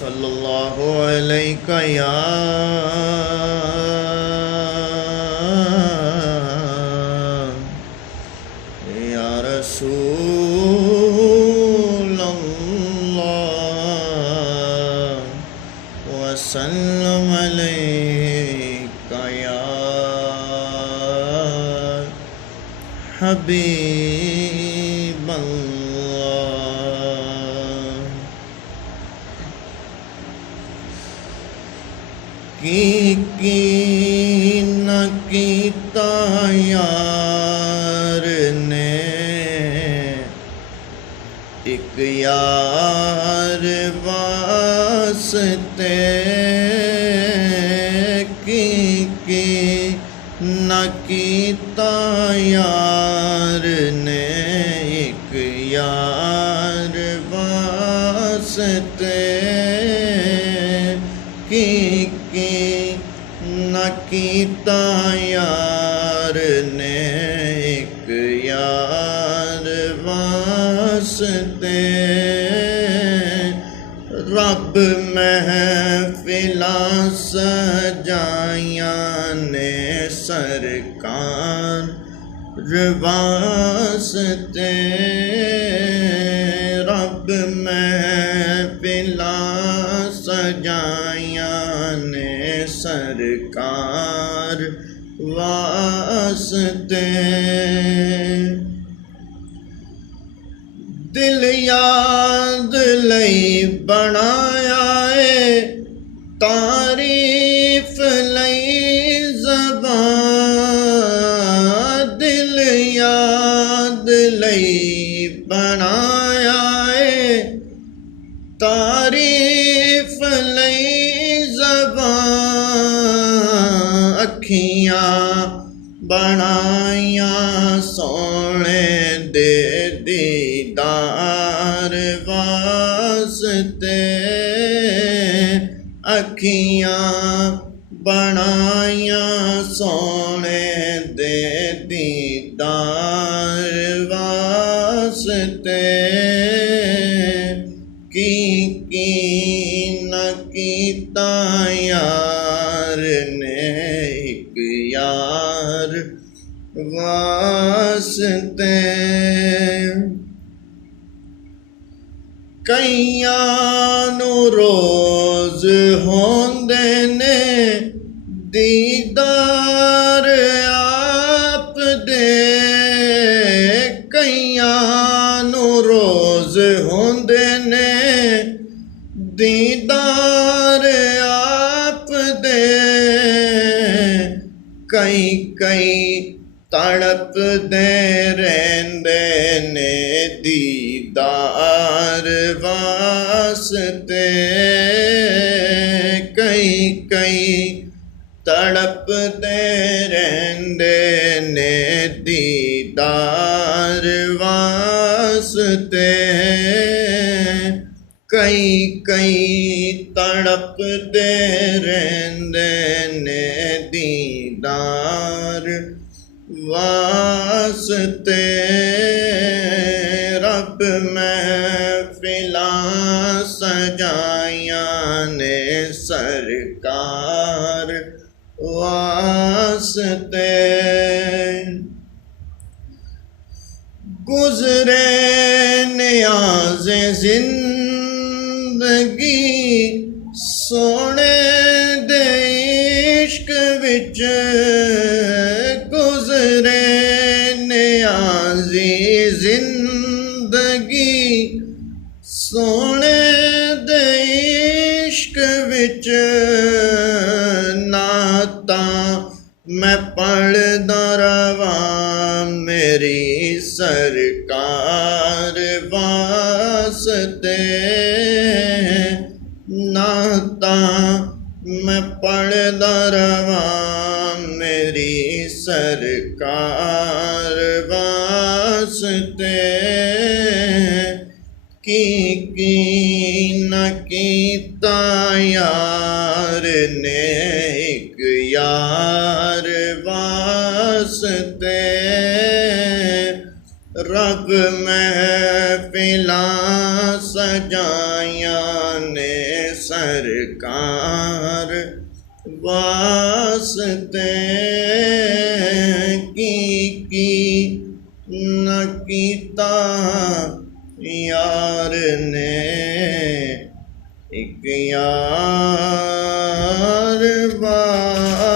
सल्लल्लाहु अलैका या रसूल अल्लाह वसल्लम अलैका या हबीब की न कीता यार ने एक यार वास्ते की न कीता यार ने एक यार वास्ते की न कीता यार ने एक यार वास्ते रब महफिलां सजाइयां ने सरकार वास्ते रब महफिलां सजाइयां ने सरकार वास्ते दिल याद लई बनाया है तारीफ लई ज़बान दिल याद लई बनाया है तारीफ लई ज़बान अखियां बनाइया सोने दे दीदार वास्ते अखियां बनाइया सोने दे दीदार वास्ते की न कीता यार ने एक यार वास्ते कईयां नू रोज होंदे ने दीदार आप दे कईयां नू रोज होंदे ने दीदार आप दे कई कई तड़प दे रहंदे ने दीदार वास्ते कई कई तड़प दे रहंदे ने दीदार वास्ते कई कई तड़प दे रहंदे ने दीदार वास्ते रब महफिलां सजाइयां ने सरकार वास्ते गुज़रे नियाज़े ज़िंदगी सोने दे इश्क विच गुज़रे नियाज़ी ज़िंदगी सोने दे इश्क विच नाता मैं पढ़दा रवां मेरी सरकार वास्ते नाता मैं पढ़दा रवां मेरी सरकार वास्ते की न कीता यार ने एक यार वास्ते रब महफिलां सजाइयां ने सरकार वास्ते की न कीता यार ने एक यार वास्ते।